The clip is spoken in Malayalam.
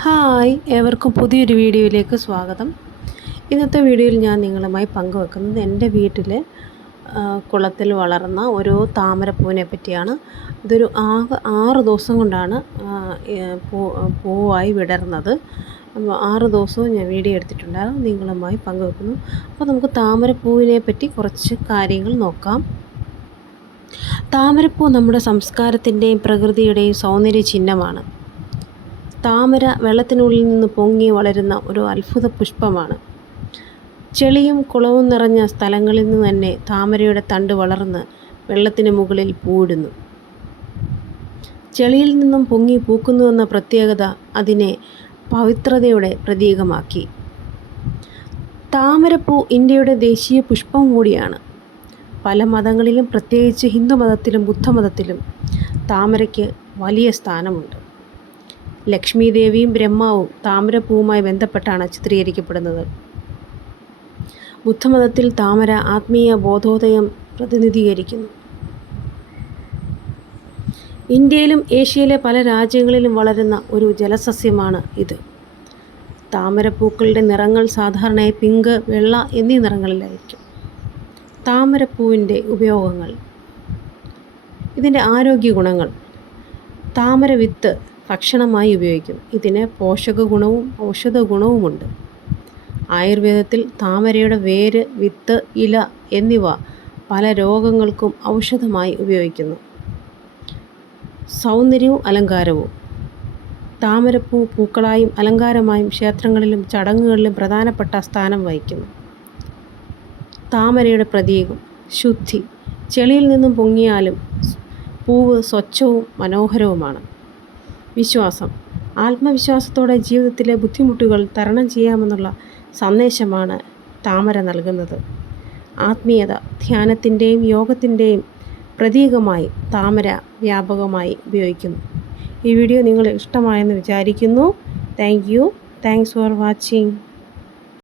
ഹായ്, ഏവർക്കും പുതിയൊരു വീഡിയോയിലേക്ക് സ്വാഗതം. ഇന്നത്തെ വീഡിയോയിൽ ഞാൻ നിങ്ങളുമായി പങ്കുവെക്കുന്നത് എൻ്റെ വീട്ടിലെ കുളത്തിൽ വളർന്ന ഒരു താമരപ്പൂവിനെ പറ്റിയാണ്. ഇതൊരു 6 ദിവസം കൊണ്ടാണ് പൂവായി വിടർന്നത്. 6 ദിവസവും ഞാൻ വീഡിയോ എടുത്തിട്ടുണ്ടായിരുന്നു, നിങ്ങളുമായി പങ്കുവെക്കുന്നു. അപ്പോൾ നമുക്ക് താമരപ്പൂവിനെ പറ്റി കുറച്ച് കാര്യങ്ങൾ നോക്കാം. താമരപ്പൂ നമ്മുടെ സംസ്കാരത്തിൻ്റെയും പ്രകൃതിയുടെയും സൗന്ദര്യ ചിഹ്നമാണ്. താമര വെള്ളത്തിനുള്ളിൽ നിന്ന് പൊങ്ങി വളരുന്ന ഒരു അത്ഭുത പുഷ്പമാണ്. ചെളിയും കുളവും നിറഞ്ഞ സ്ഥലങ്ങളിൽ നിന്ന് തന്നെ താമരയുടെ തണ്ട് വളർന്ന് വെള്ളത്തിന് മുകളിൽ പൂവിടുന്നു. ചെളിയിൽ നിന്നും പൊങ്ങി പൂക്കുന്നുവെന്ന പ്രത്യേകത അതിനെ പവിത്രതയുടെ പ്രതീകമാക്കി. താമരപ്പൂ ഇന്ത്യയുടെ ദേശീയ പുഷ്പം കൂടിയാണ്. പല മതങ്ങളിലും, പ്രത്യേകിച്ച് ഹിന്ദുമതത്തിലും ബുദ്ധമതത്തിലും താമരയ്ക്ക് വലിയ സ്ഥാനമുണ്ട്. ലക്ഷ്മി ദേവിയും ബ്രഹ്മാവും താമരപ്പൂവുമായി ബന്ധപ്പെട്ടാണ് ചിത്രീകരിക്കപ്പെടുന്നത്. ബുദ്ധമതത്തിൽ താമര ആത്മീയ ബോധോദയം പ്രതിനിധീകരിക്കുന്നു. ഇന്ത്യയിലും ഏഷ്യയിലെ പല രാജ്യങ്ങളിലും വളരുന്ന ഒരു ജലസസ്യമാണ് ഇത്. താമരപ്പൂക്കളുടെ നിറങ്ങൾ സാധാരണയായി പിങ്ക്, വെള്ള എന്നീ നിറങ്ങളിലായിരിക്കും. താമരപ്പൂവിൻ്റെ ഉപയോഗങ്ങൾ. ഇതിൻ്റെ ആരോഗ്യ ഗുണങ്ങൾ. താമര വിത്ത് ഭക്ഷണമായി ഉപയോഗിക്കും. ഇതിന് പോഷക ഗുണവും ഔഷധ ഗുണവുമുണ്ട്. ആയുർവേദത്തിൽ താമരയുടെ വേര്, വിത്ത്, ഇല എന്നിവ പല രോഗങ്ങൾക്കും ഔഷധമായി ഉപയോഗിക്കുന്നു. സൗന്ദര്യവും അലങ്കാരവും. താമരപ്പൂ പൂക്കളായും അലങ്കാരമായും ക്ഷേത്രങ്ങളിലും ചടങ്ങുകളിലും പ്രധാനപ്പെട്ട സ്ഥാനം വഹിക്കുന്നു. താമരയുടെ പ്രതീകം. ശുദ്ധി. ചെളിയിൽ നിന്നും പൊങ്ങിയാലും പൂവ് സ്വച്ഛവും മനോഹരവുമാണ്. വിശ്വാസം. ആത്മവിശ്വാസത്തോടെ ജീവിതത്തിലെ ബുദ്ധിമുട്ടുകൾ തരണം ചെയ്യാമെന്നുള്ള സന്ദേശമാണ് താമര നൽകുന്നത്. ആത്മീയത. ധ്യാനത്തിൻ്റെയും യോഗത്തിൻ്റെയും പ്രതീകമായി താമര വ്യാപകമായി ഉപയോഗിക്കുന്നു. ഈ വീഡിയോ നിങ്ങൾ ഇഷ്ടമായെന്ന് വിചാരിക്കുന്നു. Thanks for watching.